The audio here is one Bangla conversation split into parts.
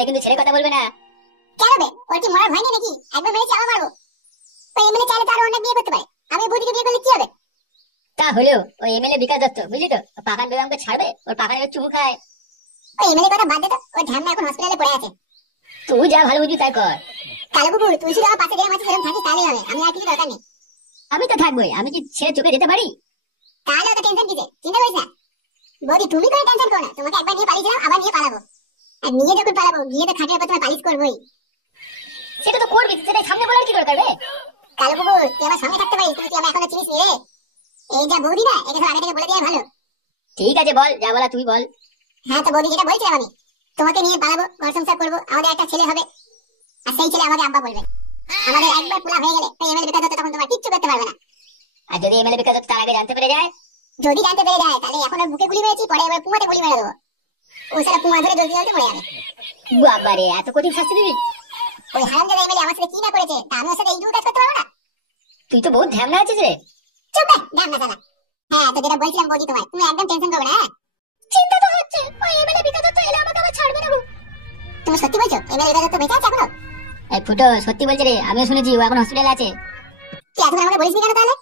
এমএলএ কিন্তু ছেড়ে কথা বলবে না। কেন বে, ওর কি মরার ভয় নেই নাকি? একবার মেরেছি আবার মারবো। ওই এমএলএ চাইলে তো আরো অনেক বিয়ে করতে পারে, আমি বৌদিকে বিয়ে করলে কি হবে? তা হলেও ওই এমএলএ বিকাশ দত্ত বুঝলি তো, পাকান বেগমকে ছাড়বে, ওর পাকানে চুমু খায়। ওই এমএলএ কথা বাদ দে তো, ওর ঢ্যামনা এখন হসপিটালে পড়ে আছে। তুই যা ভালো বুঝবি তাই কর। কালো কুকুর, তুই শুধু আমার পাশে গেলে মাঝে সেরকম থাকিস তাহলেই হবে, আমি আর কিছু দরকার নেই। আমি তো থাকবোই, আমি কি ছেড়ে চোখে যেতে পারি? তাহলে অত টেনশন কিসে, চিন্তা করিস না। বৌদি তুমি কোনো টেনশন করো না, তোমাকে একবার নিয়ে পালিয়েছিলাম, আবার নিয়ে পালাবো। আর নিয়ে যখন পালাবো, গিয়ে তো খাটের উপর তোমার পালিশ করবোই। সেটা তো করবি, সেটা সামনে বলার কি দরকার রে? কালো কুকুর, তুই আমার সঙ্গে থাকতে পারিস, তুই আমার এখনো চিনিস নি রে। এই যা বৌদি না, এটা সব আগে থেকে বলে দেওয়া ভালো। ঠিক আছে বল, যা বলা তুই বল। হ্যাঁ তো বৌদি, যেটা বলছিলাম আমি, তোমাকে নিয়ে পালাবো, ঘর সংসার করবো, আমাদের একটা ছেলে হবে, আর সেই ছেলে আমাকে আব্বা বলবে। আমাদের একবার পোলা হয়ে গেলে তো এমএলএ বিকাশ দত্ত তখন তোমার কিচ্ছু করতে পারবে না। আর যদি এমএলএ বিকাশ দত্ত তার আগে জানতে পেরে যায়? যদি জানতে পেরে যায়, তাহলে এখন ওর বুকে গুলি মেরেছি, পরে এবার পুমাতে গুলি মেরে দেবো। ও সারা পুমা ধরে জলদি জলদি মরে যাবে। বাবা রে, এত কঠিন শাস্তি দিবি? ওই হারামজাদা এমএলএ আমার সাথে কি না করেছে, তা আমি ওর সাথে এইটুকু কাজ করতে পারবো না? তুই তো বহুত ঢ্যামনা আছিস রে। চুপ রে, ঢ্যামনা শালা। হ্যাঁ তো যেটা বলছিলাম বৌদি, তোমায় তুমি একদম টেনশন করবে না। হ্যাঁ, চিন্তা তো হচ্ছে ওই এমএলএ বিকাশ দত্ত এলে আমাকে আবার ছাড়বে না গো। তুমি সত্যি বলছো এমএলএ বিকাশ দত্ত বেঁচে আছে এখনো? এই ফুটো সত্যি বলছে রে, আমিও শুনেছি ও এখন হসপিটালে আছে। তুই এতক্ষণ আমাকে বলিসনি কেন তাহলে?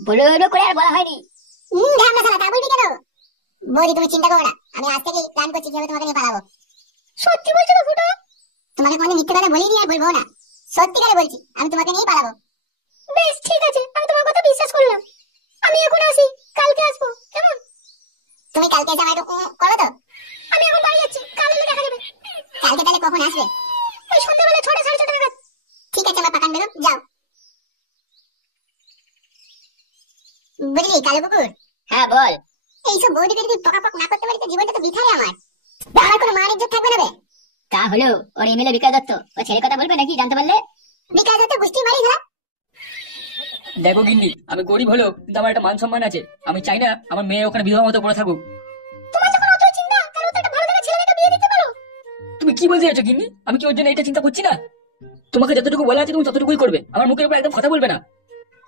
বলো করে আর বলা হয়নি। ঢ্যামনা শালা, তা বলবি কেন? বৌদি তুমি চিন্তা করো না, আমি আজ থেকেই প্ল্যান করছি কিভাবে তোমাকে নিয়ে পালাবো। সত্যি বলছো তো ফুটো? তোমাকে কোনোদিন মিথ্যে কথা বলিনি আর বলবো না, সত্যিকারে বলছি, আমি তোমাকে নিয়ে পালাবো। বেশ ঠিক আছে, আমি তোমার কথা বিশ্বাস করলাম। আমি এখন আসি, কালকে আসবো কেমন? তুমি কালকে এসে আমায় একটু করো তো। আমি এখন বাড়ি যাচ্ছি, কাল এলে দেখা যাবে। কালকে তাহলে কখন আসবে? ওই সন্ধ্যাবেলা 6টা 6:30 নাগাদ। ঠিক আছে আমার পাকান বেগম, যাও। বুঝলি কালো কুকুর? হ্যাঁ বল। এইসব বৌদিকে যদি পকাপক না করতে পারি তো জীবনটা তো বৃথাই আমার। আমার কোনো মান ইজ্জত থাকবে না বে। তা হলো ওর এমএলএ বিকাশ দত্ত ও ছেড়ে কথা বলবে নাকি জানতে পারলে? বিকাশ দত্ত গুষ্টি মারি ধরা। দেখো গিন্নি, আমি গরিব হলেও কিন্তু আমার একটা মান সম্মান আছে। আমি চাই না আমার মেয়ে ওখানে বিধবা মতো পড়ে থাকুক। তোমার যখন অত চিন্তা, তাহলে তো একটা ভালো দেখে ছেলে একটা বিয়ে দিতে পারো। তুমি কি বলতে চাইছো গিন্নি? আমি কি ওর জন্য এটা চিন্তা করছি না? তোমাকে যতটুকু বলা আছে তুমি ততটুকুই করবে, আমার মুখের উপর একদম কথা বলবে না।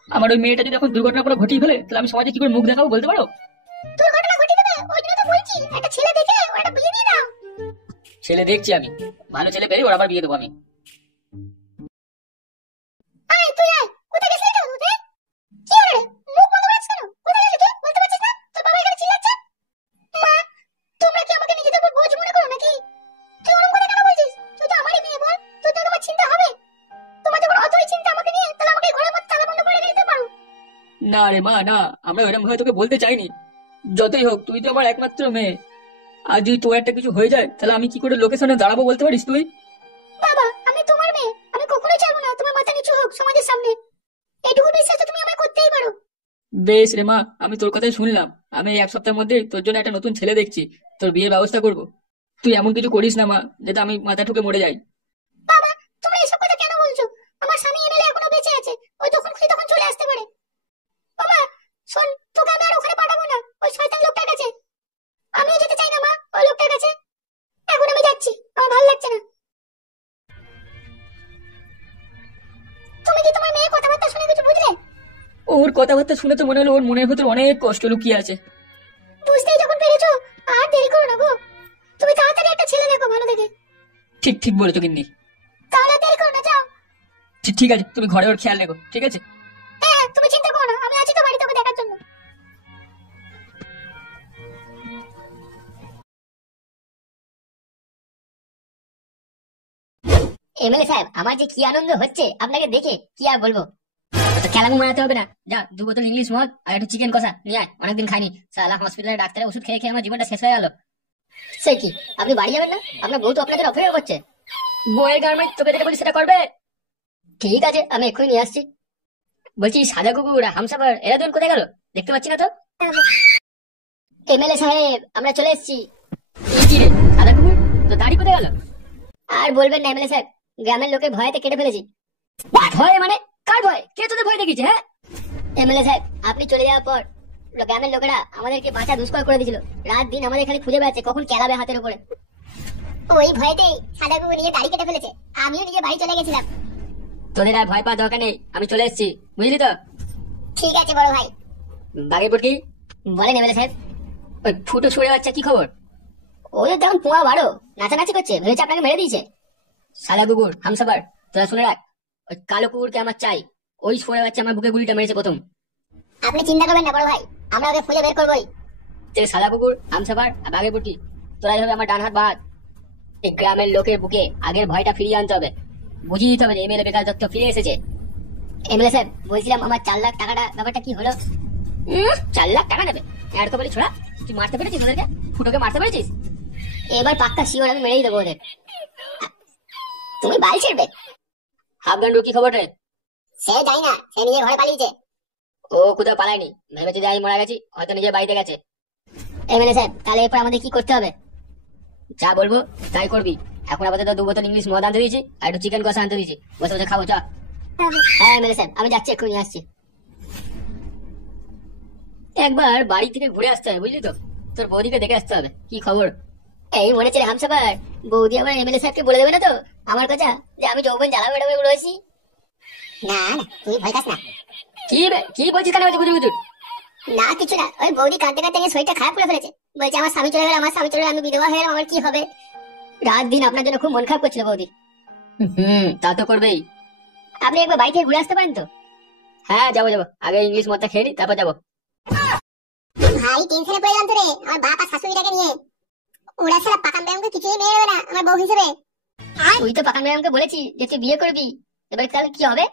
আমার ওই মেয়েটা যদি এখন দুর্ঘটনা করে ঘটিয়ে ফেলে, তাহলে আমি সমাজে কি করে মুখ দেখাবো বলতে পারো? দুর্ঘটনা ঘটিয়ে দেবে, ওই জন্য তো বলছি একটা ছেলে দেখে ও একটা বিয়ে দিয়ে দাও। ছেলে দেখছি আমি, ভালো ছেলে পেলে ওর আবার বিয়ে দেবো আমি। আয় তুই আয়, কোথায় গেছিলি তুই? উঠে কি হলো রে, মুখ বন্ধ করিস কেন? কোথায় গেছিলি তুই, বলতে পারছিস না? তোর বাবা এখানে চিল্লাচ্ছে। মা, তোমরা কি আমাকে নিজেদের উপর বোঝ মনে করো নাকি? তুই ওরকম কথা কেন বলছিস? তুই তো আমারই মেয়ে, বল তুই তো তোমার চিন্তা হবে। তোমার যখন অতই চিন্তা আমাকে নিয়ে, তাহলে আমাকে ঘরের মধ্যে তালা বন্ধ করে রেখে দিতে পারো। না রে মা, না, আমরা এরকম ভাবে তোকে বলতে চাইনি। যতই হোক তুই তো আমার একমাত্র মেয়ে, আর যদি তোর একটা কিছু হয়ে যায় তাহলে আমি কি করে লোকের সামনে দাঁড়াবো বলতে পারিস তুই? বাবা, আমি তোমার মেয়ে, আমি কখনোই চাইবো না তোমার মাথা নিচু হোক সমাজের সামনে। এইটুকু বিশ্বাস তো তুমি আমায় করতেই পারো। বেশ রে মা, আমি তোর কথাই শুনলাম। আমি এই 1 সপ্তাহের মধ্যে তোর জন্য একটা নতুন ছেলে দেখছি, তোর বিয়ের ব্যবস্থা করব। তুই এমন কিছু করিস না মা, যাতে আমি মাথা ঠুকে মরে যাই। বাবা, তোমরা এসব কথা কেন বলছো? আমার স্বামী এমএলএ এখনো বেঁচে আছে, ওই যখন খুশি তখন চলে আসতে পারে। বাবা শোন, তোকে আমি আর ওখানে পাঠাবো না ওই শয়তান লোকটার কাছে। আমিও যেতে চাই না মা ওই লোকটার কাছে। এখন আমি যাচ্ছি, আমার ভালো লাগছে না। তুমি কি তোমার মেয়ের কথাবার্তা শুনে কিছু বুঝলে? ওর কথাবার্তা শুনে তো মনে হলো ওর মনের ভেতর অনেক কষ্ট লুকিয়ে আছে। বুঝতেই যখন পেরেছো, আর দেরি করো না গো। তুমি তাড়াতাড়ি একটা ছেলে দেখো ভালো দেখে। ঠিক ঠিক বলেছো গিন্নি। তাহলে দেরি করো না, যাও। ঠিক আছে, তুমি ঘরে ওর খেয়াল রেখো, ঠিক আছে? হ্যাঁ, তুমি চিন্তা করো না, আমি আছি তো বাড়িতে ওকে দেখার জন্য। এমএলএ সাহেব, আমার যে কি আনন্দ হচ্ছে আপনাকে দেখে, কি আর বলবো। তো খেলামু মারাতে হবে না, যা 2 বোতল ইংলিশ মদ আর একটু চিকেন কষা নিয়ে আয়, অনেকদিন খাইনি। সালা হসপিটালে ডাক্তারের ওষুধ খেয়ে খেয়ে আমার জীবনটা শেষ হয়ে গেল। সে কি, আপনি বাড়ি যাবেন না? আপনার বউ তো আপনাদের অপেক্ষা করছে। বউয়ের গার্মেন্ট তোকে যেটা বলি সেটা করবে। ঠিক আছে, আমি এক্ষুনি নিয়ে আসছি। বলছি সাদা কুকুর হামসাফার এরা দুজন কোথায় গেল? দেখতে পাচ্ছি না তো। এমএলএ সাহেব, আমরা চলে এসেছি। কি রে সাদা কুকুর, তো দাড়ি কোথায় গেল? আর বলবেন না এমএলএ সাহেব, গ্রামের লোকের ভয়তে কেটে ফেলেছি। ভয় মানে? কার ভয়? কে তোদের ভয় দেখিয়েছে? হ্যাঁ এমএলএ সাহেব, আপনি চলে যাওয়ার পর গ্রামের লোকেরা আমাদেরকে বাঁচা দুষ্কর করে দিয়েছিল। রাত দিন আমাদের এখানে খুঁজে বেড়াচ্ছে কখন কেলাবে হাতের উপরে। ওই ভয়তেই সাদা কুকুর নিজে দাড়ি কেটে ফেলেছে, আমিও নিজে বাড়ি চলে গেছিলাম। তোদের আর ভয় পাওয়ার দরকার নেই, আমি চলে এসেছি, বুঝলি তো? ঠিক আছে বড় ভাই। বাগেরপুর কি বলেন এমএলএ সাহেব? ওই ফুটো ছুড়ে বাচ্চা কি খবর? ওদের তখন পোয়া বাড়ো নাচানাচি করছে, ভেবেছে আপনাকে মেরে দিয়েছে। শালা কুকুর হামসাবার, তোরা শুনে রাখ, ওই কালো কুকুরকে আমার চাই। ওই সরে বাচ্চা আমার বুকে গুলিটা মেরেছে প্রথম। আপনি চিন্তা করবেন না বড় ভাই, আমরা ওকে খুঁজে বের করবোই। তুই শালা কুকুর হামসাবার আর বাঘে পুটি, তোরাই হবে আমার ডান হাত বাঁ হাত। এই গ্রামের লোকের বুকে আগের ভয়টা ফিরিয়ে আনতে হবে, বুঝিয়ে দিতে হবে যে এমএলএ বেকার দত্ত ফিরে এসেছে। এমএলএ সাহেব বলছিলাম আমার 4 লাখ টাকাটা ব্যাপারটা কি হলো? 4 লাখ টাকা নেবে? এর তো বলি ছোড়া, তুই মারতে পেরেছিস ওদেরকে? ফুটোকে মারতে পেরেছিস? এবার পাক্কা শিওর আমি মেরেই দেবো ওদের। তুমি বাল ছিড়বে? হাফগান কি খবর রে? সে জানি না, সে নিজের ঘরে পালিয়েছে। ও কোথাও পালায়নি, ভেবেছে যে আমি মারা গেছি, হয়তো নিজের বাড়িতে গেছে। এমএলএ সাহেব তাহলে এরপর আমাদের কি করতে হবে? যা বলবো তাই করবি। এখন আপাতত 2 বোতল ইংলিশ মদ আনতে দিয়েছি আর একটু চিকেন কষা আনতে দিয়েছি, বসে বসে খাবো। চা। হ্যাঁ এমএলএ সাহেব আমি যাচ্ছি, এক্ষুনি আসছি। একবার বাড়ি থেকে ঘুরে আসতে হবে বুঝলি তো, তোর বৌদিকে দেখে আসতে হবে কি খবর। এই মনে ছিল হামসাবার, বৌদি আবার এমএলএ সাহেবকে বলে দেবে না তো আমার কথা যে আমি যৌবন জ্বালা ম্যাডামে রয়েছি? না না তুই ভয় পাস না। কি বলছিস কেন গুজু গুজু? না কিছু না, ওই বৌদি কাঁদতে কাঁদতে গিয়ে শরীরটা খারাপ করে ফেলেছে, বলছে আমার স্বামী চলে গেল, আমার স্বামী চলে গেল, আমি বিধবা হয়ে গেলাম, আমার কি হবে। রাত দিন আপনার জন্য খুব মন খারাপ করছিল বৌদি। তা তো করবেই। আপনি একবার বাড়ি থেকে ঘুরে আসতে পারেন তো? হ্যাঁ যাবো, আগে ইংলিশ মদটা খেয়ে নি তারপর যাবো। ভাই টেনশনে পড়ে গেলাম তো রে, আমার বাপ আর শাশুড়িটাকে নিয়ে। ওরা সারা পাকান ব্যায়ামকে কিছুই মেনে নেবে না আমার বউ হিসেবে। তুই তো পাকান ম্যাডামকে বলেছি যে তুই বিয়ে করবি, এবার তাহলে কি হবে?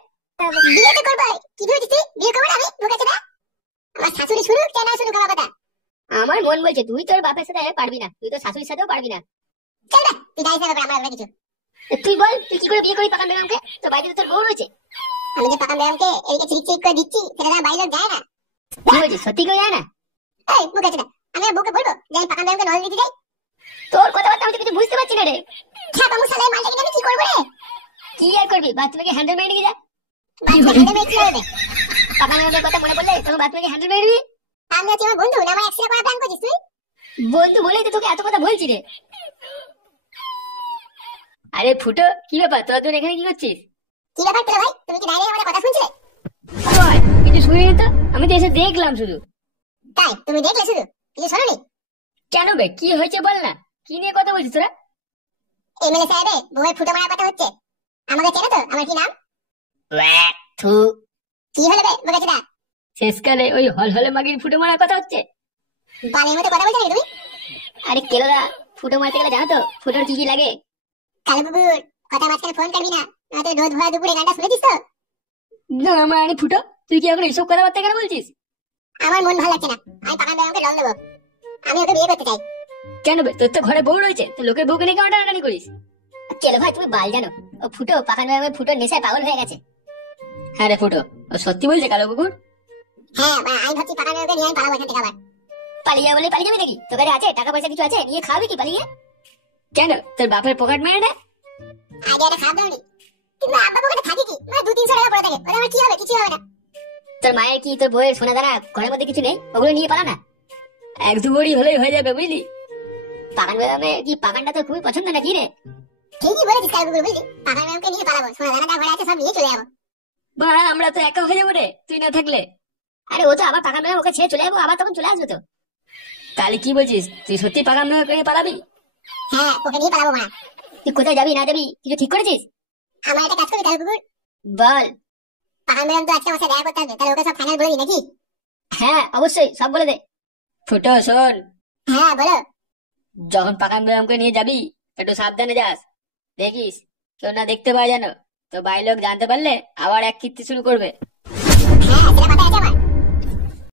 বিয়ে তো করবো, কি ভেবেছিস তুই বিয়ে করবো না? আমি ঢুকেছে না, আমার শাশুড়ি শুনুক কেন শুনুক আমার কথা। আমার মন বলছে তুই তোর বাপের সাথে পারবি না, তুই তোর শাশুড়ির সাথেও পারবি না। চল না তুই দাঁড়িয়ে থাকবে, আমার কিছু। তুই বল তুই কি করে বিয়ে করবি পাকান ম্যাডামকে? তোর বাড়িতে তোর বউ রয়েছে। আমি যে পাকান ব্যায়ামকে এদিকে চিক চিক করে দিচ্ছি, সেটা না বাইরে যায় না। কি বলছিস, সত্যি করে যায় না? এই ঢুকেছে না, আমি বউকে বলবো যে আমি পাকান ব্যায়ামকে নজর দিতে যাই? তোর কথাবার্তা আমি তো কিছু বুঝতে পারছি না রে। ছাপা মুসালাই মালটাকে আমি কি করবো রে? কি আর করবি, বাথরুমে হ্যান্ডেল মেরে নিয়ে যা। বাচ্চা মেয়ে কি হবে? পাকান ম্যাডামের কথা মনে পড়লে তখন বাথরুমে হ্যান্ডেল মেরে নিবি। আমি হচ্ছে আমার বন্ধু, না আমার অ্যাক্সিডেন্ট করার প্ল্যান করছিস তুই? বন্ধু বলেই তো তোকে এত কথা বলছি রে। আরে ফুটো, কি ব্যাপার তোরা তুই এখানে কি করছিস? কি ব্যাপার তোরা ভাই, তুমি কি দাঁড়িয়ে আমাদের কথা শুনছিলে? ওই, কিছু শুনিনি তো, আমি তো এসে দেখলাম শুধু। তাই তুমি দেখলে শুধু, কিছু শোনোনি? কেন বে, কি হয়েছে বল না, কি নিয়ে কথা বলছিস তোরা? এমএলএ সাহেবে বউয়ের ফুটো মারার কথা হচ্ছে। আমাকে চেনো তো? আমার কি নাম? থু। কি হলো বে বোকাচোদা? শেষকালে ওই হলহলে মাগির ফুটো মারার কথা হচ্ছে? বালের মতো কথা বলছো নাকি তুমি? আরে কেলোদা, ফুটো মারতে গেলে জানো তো ফুটোর কি কি লাগে? কালো কুকুর, কথা মাঝখানে ফোন করবি না, নয়তো রোদ ভরা দুপুরে গানটা শুনেছিস তো? না আমার আনি ফুটো, তুই কি এখন এইসব কথাবার্তা কেন বলছিস? আমার মন ভালো লাগছে না, আমি পাকান ব্যায়ামকে রং দেবো, আমি ওকে বিয়ে করতে চাই। কেন বে, তোর তো ঘরে বউ রয়েছে, তুই লোকের বউকে নিয়ে কেমন টানাটানি করিস? কেলো ভাই তুমি বাল জানো, ও ফুটো পাকান ব্যায়ামের ফুটোর নেশায় পাগল হয়ে গেছে। হ্যাঁ রে ফুটো, ও সত্যি বলছে কালো কুকুর? হ্যাঁ আমি ভাবছি পাকান ব্যায়ামকে নিয়ে আমি পালাবো এখান থেকে আবার। পালিয়ে যাবে বলে পালিয়ে যাবি নাকি? তোর কাছে আছে টাকা পয়সা কিছু আছে, নিয়ে খাওয়াবি কি পালিয়ে? কেন তোর বাপের পকেট মেরে না? আইডিয়াটা খারাপ দাওনি, কিন্তু আব্বা পকেটে থাকে কি, মানে 200-300 টাকা পড়ে থাকে, ওটা আমার কি হবে? কিছু হবে না। তোর মায়ের কি তোর বউয়ের সোনা দানা ঘরের মধ্যে কিছু নেই? ওগুলো নিয়ে পালা না, 1-2 ভরি হলেই হয়ে যাবে বুঝলি। পাকান ব্যায়ামে কি পাকানটা তোর খুবই পছন্দ নাকি রে? ঠিকই বলেছিস কালো কুকুর, বুঝলি পাকান ব্যায়ামকে নিয়ে পালাবো, সোনা দানা যা ঘরে আছে সব নিয়ে চলে যাবো। বা আমরা তো একা হয়ে যাবো রে তুই না থাকলে। আরে ও তো আবার পাকান ব্যায়াম ওকে ছেড়ে চলে যাবো, আবার তখন চলে আসবে তো। তাহলে কি বলছিস, তুই সত্যি পাকান ব্যায়াম পালাবি? হ্যাঁ ওকে নিয়ে পালাবো মা। তুই কোথায় যাবি না যাবি কিছু ঠিক করেছিস? আমার একটা কাজ করবি কালো কুকুর, বল। পাকান ব্যায়াম তো আজকে আমার সাথে দেখা করতে হবে, তাহলে ওকে সব ফাইনাল বলে দিই নাকি? হ্যাঁ অবশ্যই সব বলে দে। ফুটো শোন, হ্যাঁ বলো। যখন পাকান ব্যায়ামকে নিয়ে যাবি একটু সাবধানে যাস, দেখিস কেউ না দেখতে পায় যেন, তো বাড়ির লোক জানতে পারলে আবার এক কীর্তি শুরু করবে।